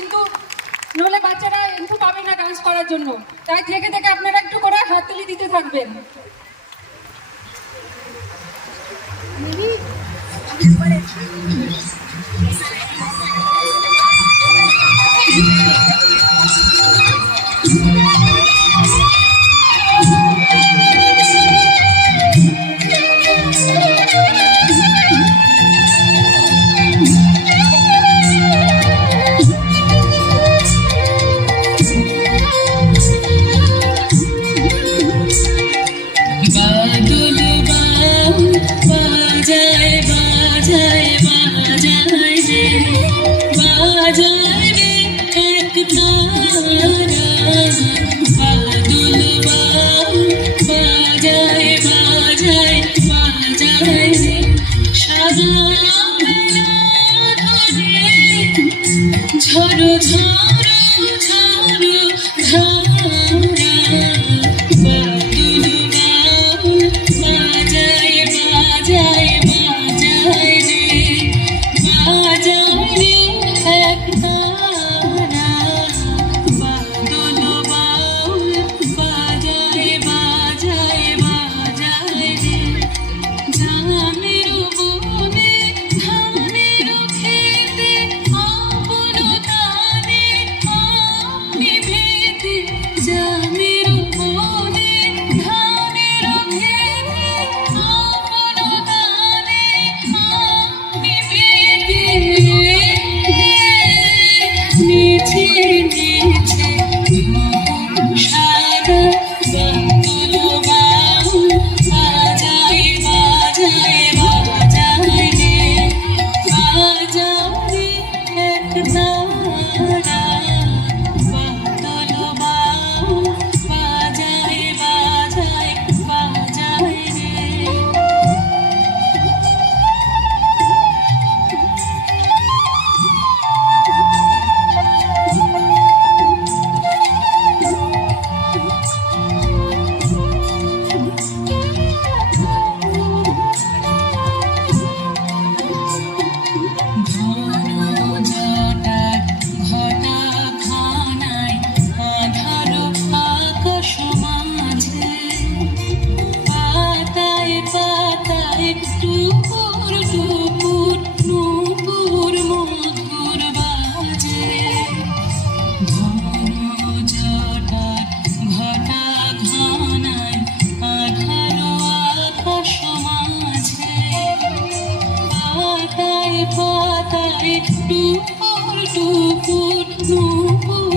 কিন্তু নলে বাচ্চারা একটু পাবে না ডান্স করার জন্য। তাই থেকে থেকে আপনারা একটু করে হাততালি দিতে থাকবেন। ঝড়ো ঝড়ো ঝড়ো ধারা বাদল বাজায় বাজায় বাজায় রে বাজায় রে এক তারা বাদল বাজায় বাজায় বাজায় রে জানের বনে ধানের খেতে আপন গানে আপনি ভেতে জানের বনে ধানের খেতে আপন গানে আপনি ভেতে নিচে নিচে সাদা বাদল বাজায় বাজায় বাজায় রে বাজায় এক তারা বাদল বাজায় বাজায় বাজায় রে টুকুর টুকুর নুপুর মধুর বাজে ঘন জটার ঘটা ঘনায় আধারো আকাশ মাঝে পাতায় পাতায় টুকুর টুকুর নুপুর